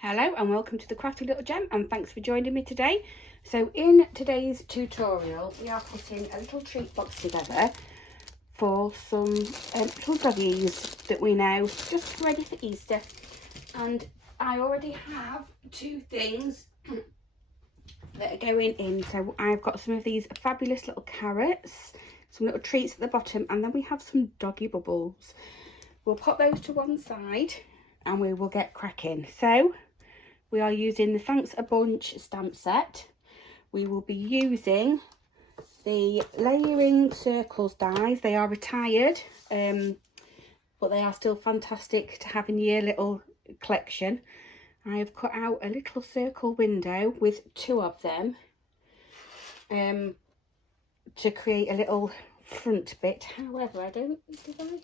Hello and welcome to the Crafty Little Gem, and thanks for joining me today. So in today's tutorial we are putting a little treat box together for some little doggies that we know just ready for Easter. And I already have two things that are going in. So I've got some of these fabulous little carrots, some little treats at the bottom, and then we have some doggy bubbles. We'll put those to one side and we will get cracking. So we are using the Thanks a Bunch stamp set. We will be using the layering circles dies. They are retired, but they are still fantastic to have in your little collection. I have cut out a little circle window with two of them to create a little front bit. However, did I?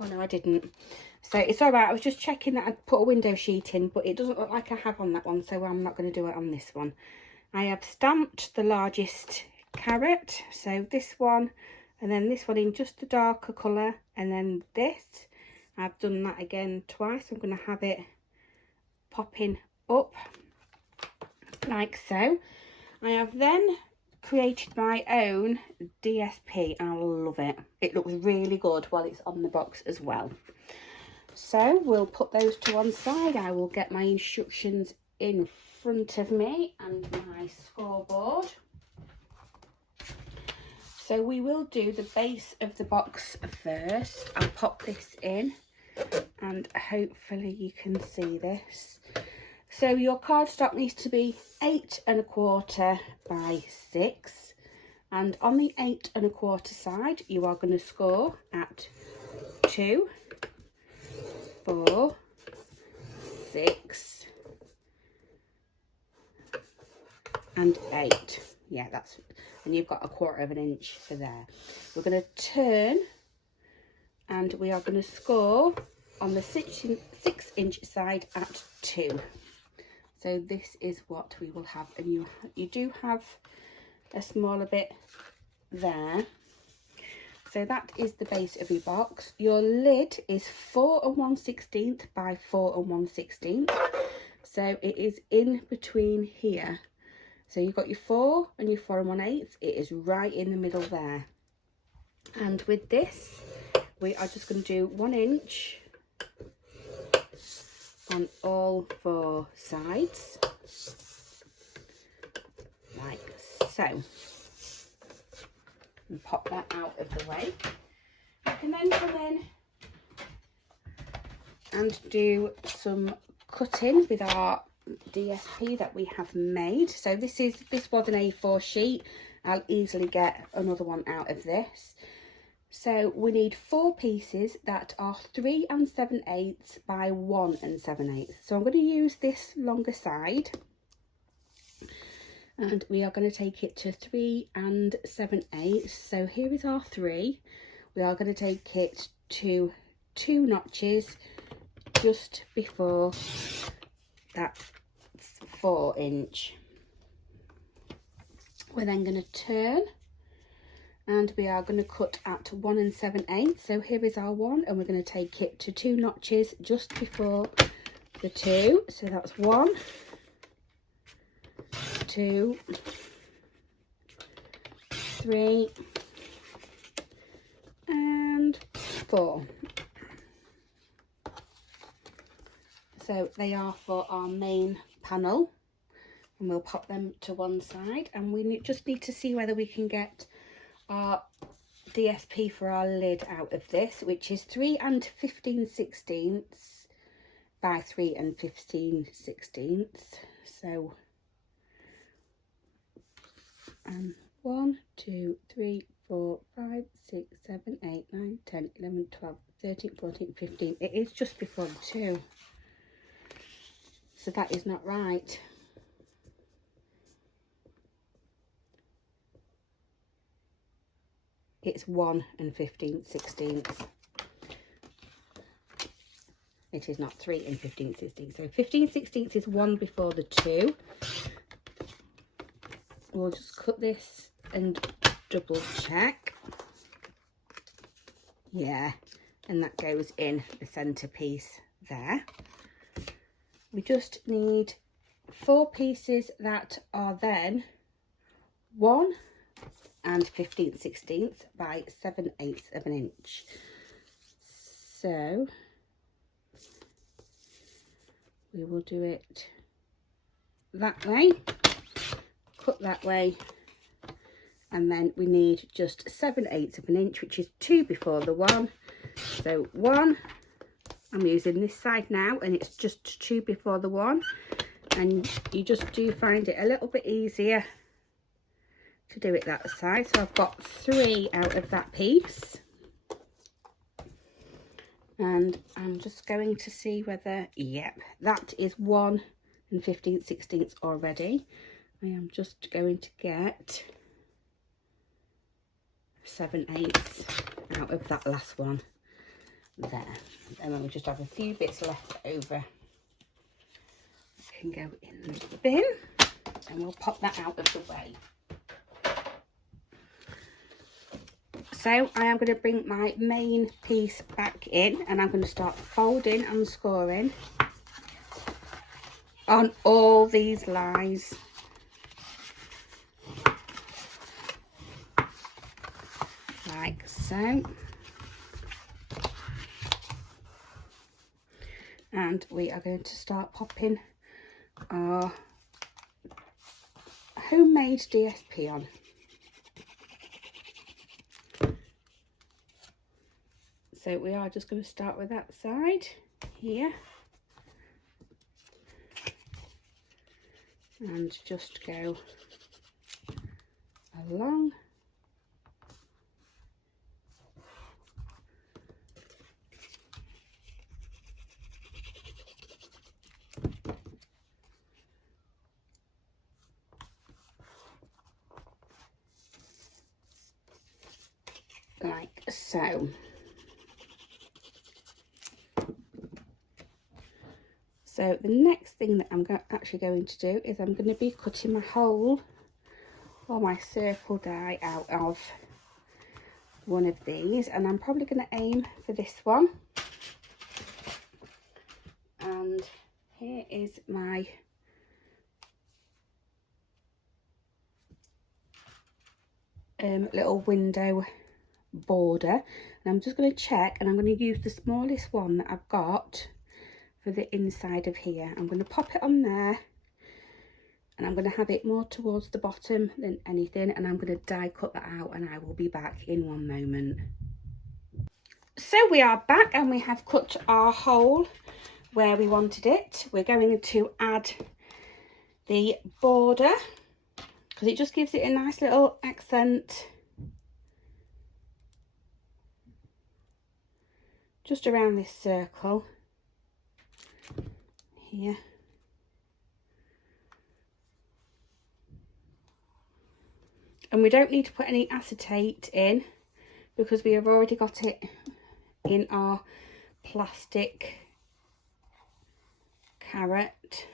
Oh no, I didn't. So it's all right. I was just checking that I'd put a window sheet in, but it doesn't look like I have on that one, so I'm not going to do it on this one. I have stamped the largest carrot, so this one, and then this one in just a darker colour, and then this. I've done that again twice. I'm going to have it popping up like so. I have then created my own DSP and I love it. It looks really good while it's on the box as well. So we'll put those to one side. I will get my instructions in front of me and my scoreboard. So we will do the base of the box first. I'll pop this in and hopefully you can see this. So your cardstock needs to be 8 1/4 by 6, and on the 8 1/4 side you are going to score at 2, 4, 6 and 8. Yeah, that's, and you've got 1/4 inch for there. We're going to turn and we are going to score on the 6-inch side at 2. So this is what we will have, and you do have a smaller bit there. So that is the base of your box. Your lid is 4 1/16 by 4 1/16. So it is in between here. So you've got your 4 and your 4 1/8. It is right in the middle there. And with this, we are just going to do 1 inch on all 4 sides, like so, and pop that out of the way. You can then come in and do some cutting with our DSP that we have made. So this was an A4 sheet. I'll easily get another one out of this. So we need 4 pieces that are 3 7/8 by 1 7/8. So I'm going to use this longer side, and we are going to take it to 3 7/8. So here is our 3. We are going to take it to 2 notches just before that 4-inch. We're then going to turn and we are going to cut at 1 7/8. So here is our 1, and we're going to take it to 2 notches just before the 2. So that's 1, 2, 3 and 4. So they are for our main panel, and we'll pop them to one side, and we just need to see whether we can get our DSP for our lid out of this, which is 3 15/16 by 3 15/16. So 1, 2, 3, 4, 5, 6, 7, 8, 9, 10, 11, 12, 13, 14, 15. It is just before the 2. So that is not right. It's 1 15/16. It is not 3 15/16. So 15/16 is 1 before the 2. We'll just cut this and double check. Yeah, and that goes in the centre piece there. we just need 4 pieces that are then 1 15/16 by 7/8 of an inch. So we will do it that way, cut that way, and then we need just 7/8 of an inch, which is 2 before the 1. So 1, I'm using this side now, and it's just 2 before the 1, and you just do find it a little bit easier to do it that side. So I've got 3 out of that piece, and I'm just going to see whether, yep, that is 1 15/16 already. I am just going to get 7/8 out of that last one there, and then we just have a few bits left over. Can go in the bin, and we'll pop that out of the way. So I am going to bring my main piece back in, and I'm going to start folding and scoring on all these lies. Like so. And we are going to start popping our homemade DSP on. So we are just going to start with that side here, and just go along. Like so. So the next thing that I'm actually going to do is I'm going to be cutting my hole or my circle die out of one of these, and I'm probably going to aim for this one. And here is my little window border, and I'm just going to check, and I'm going to use the smallest one that I've got for the inside of here. I'm going to pop it on there, and I'm going to have it more towards the bottom than anything, and I'm going to die cut that out, and I will be back in one moment. So we are back, and we have cut our hole where we wanted it. We're going to add the border because it just gives it a nice little accent just around this circle here. And we don't need to put any acetate in because we have already got it in our plastic carrot.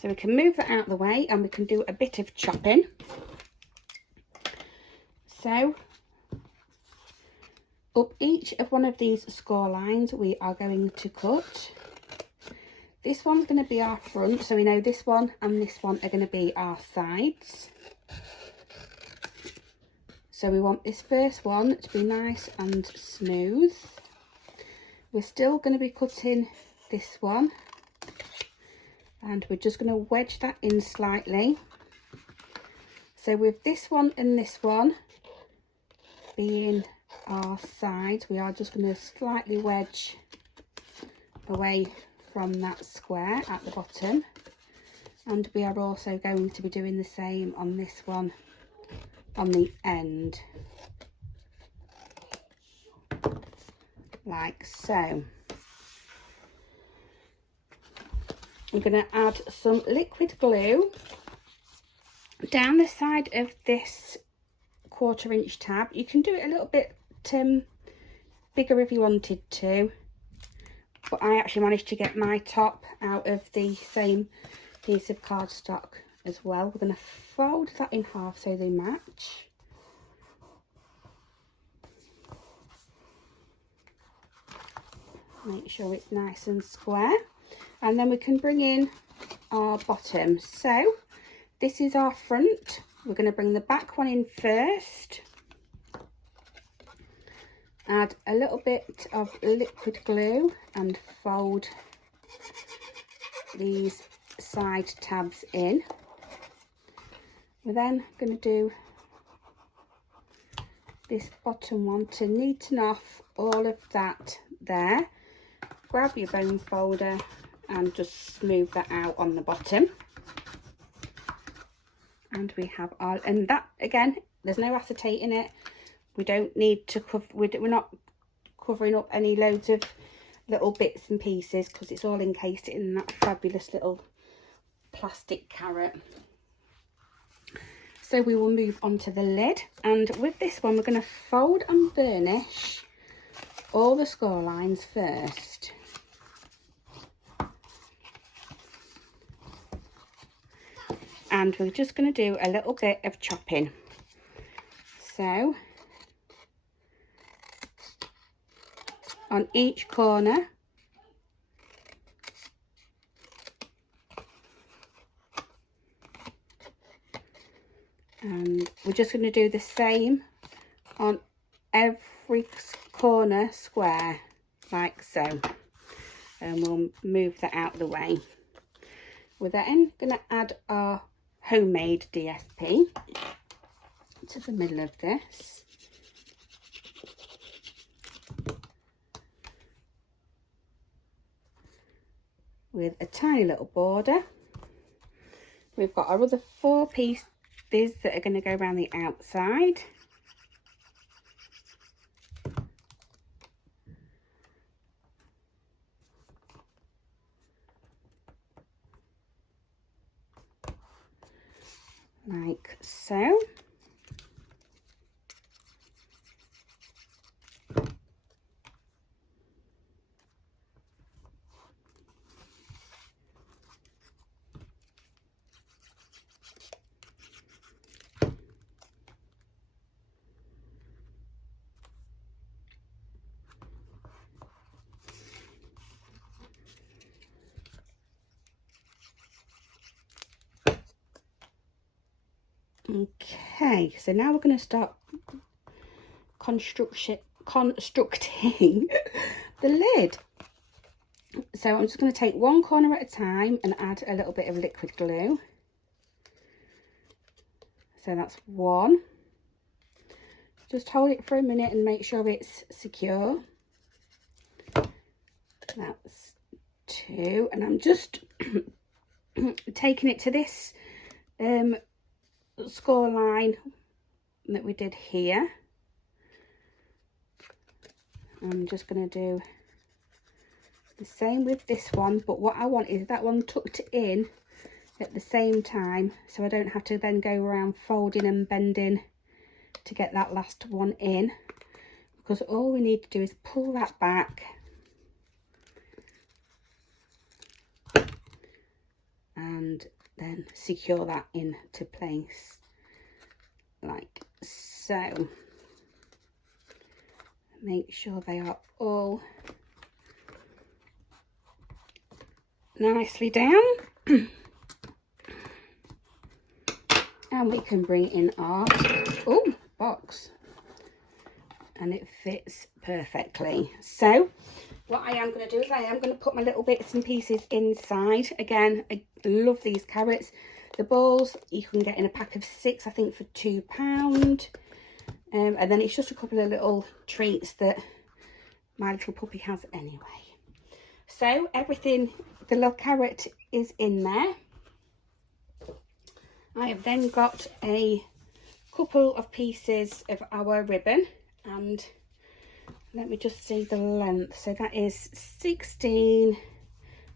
So we can move that out of the way, and we can do a bit of chopping. So up each of one of these score lines we are going to cut. This one's going to be our front, so we know this one and this one are going to be our sides. So we want this first one to be nice and smooth. We're still going to be cutting this one, and we're just going to wedge that in slightly. So with this one and this one being our sides, we are just going to slightly wedge away from that square at the bottom, and we are also going to be doing the same on this one on the end, like so. I'm going to add some liquid glue down the side of this 1/4 inch tab. You can do it a little bit bigger if you wanted to, but I actually managed to get my top out of the same piece of cardstock as well. We're going to fold that in half so they match. Make sure it's nice and square. and then we can bring in our bottom. So this is our front. We're going to bring the back one in first, add a little bit of liquid glue and fold these side tabs in. We're then going to do this bottom one to neaten off all of that there. Grab your bone folder and just smooth that out on the bottom. And we have our, and that again, there's no acetate in it. We don't need to cover, we're not covering up any loads of little bits and pieces because it's all encased in that fabulous little plastic carrot. So we will move on to the lid, and with this one we're going to fold and burnish all the score lines first. And we're just going to do a little bit of chopping. So on each corner, and we're just going to do the same on every corner square, like so, and we'll move that out of the way. We're then going to add our homemade DSP to the middle of this. With a tiny little border. We've got our other 4 pieces that are going to go around the outside. Like so. Okay, so now we're going to start constructing the lid. So I'm just going to take one corner at a time and add a little bit of liquid glue. So that's one. Just hold it for a minute and make sure it's secure. That's 2, and I'm just taking it to this score line that we did here. I'm just going to do the same with this one, but what I want is that one tucked in at the same time, so I don't have to then go around folding and bending to get that last one in, because all we need to do is pull that back and then secure that into place like so. Make sure they are all nicely down. And we can bring in our box, and it fits perfectly. So what I am going to do is I am going to put my little bits and pieces inside. Again, I love these carrots. The balls you can get in a pack of 6, I think, for £2. And then it's just a couple of little treats that my little puppy has anyway. So everything, the little carrot is in there. I have then got a couple of pieces of our ribbon, and let me just see the length. So that is 16,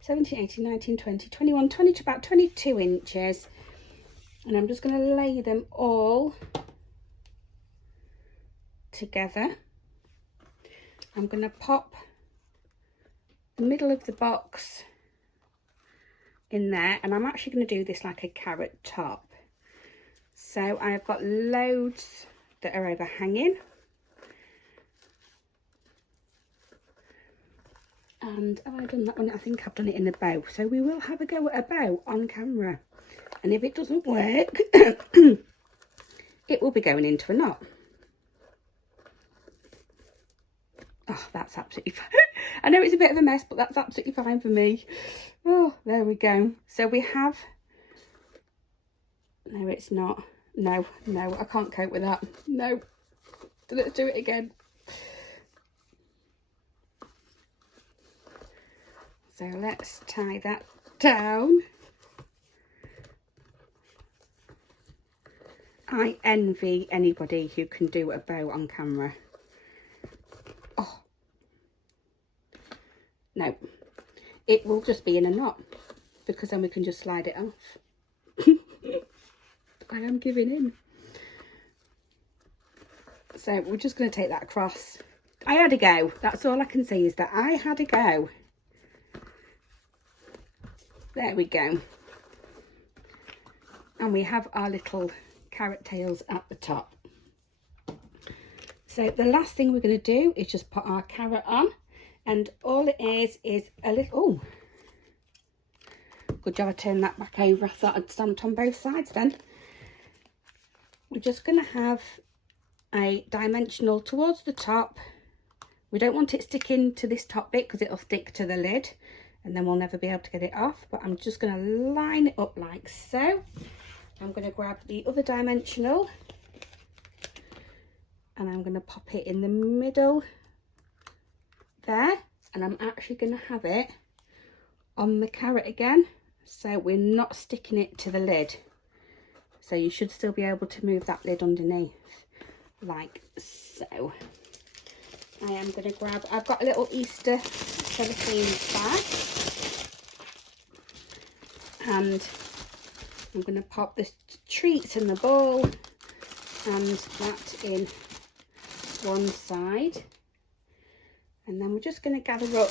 17, 18, 19, 20, 21, 20 to about 22 inches. And I'm just going to lay them all together. I'm going to pop the middle of the box in there, and I'm actually going to do this like a carrot top. So I've got loads that are overhanging. And have I done that one? I think I've done it in a bow. So we will have a go at a bow on camera. And if it doesn't work, it will be going into a knot. Oh, that's absolutely fine. I know it's a bit of a mess, but that's absolutely fine for me. Oh, there we go. So we have... No, it's not. No, I can't cope with that. No. Let's do it again. So let's tie that down. I envy anybody who can do a bow on camera. Oh. No. It will just be in a knot because then we can just slide it off. I am giving in. So we're just going to take that across. I had a go. That's all I can say is that I had a go. There we go. And we have our little carrot tails at the top. So the last thing we're going to do is just put our carrot on. And all it is a little... Oh, good job I turned that back over. I thought I'd stamped on both sides then. We're just going to have a dimensional towards the top. We don't want it sticking to this top bit because it'll stick to the lid and then we'll never be able to get it off. But I'm just going to line it up like so. I'm going to grab the other dimensional and I'm going to pop it in the middle there, and I'm actually going to have it on the carrot again, so we're not sticking it to the lid. So you should still be able to move that lid underneath like so. I am going to grab, I've got a little Easter cellophane bag, and I'm going to pop the treats in the ball and that in one side, and then we're just going to gather up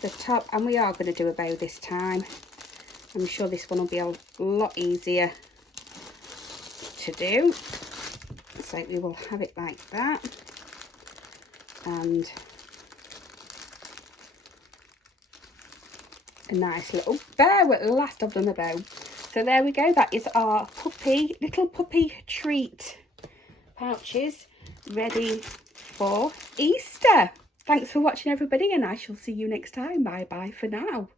the top, and we are going to do a bow this time. I'm sure this one will be a lot easier to do. So we will have it like that, and a nice little bow at last. I've done a bow. So there we go, that is our little puppy treat pouches ready for Easter. Thanks for watching everybody, and I shall see you next time. Bye bye for now.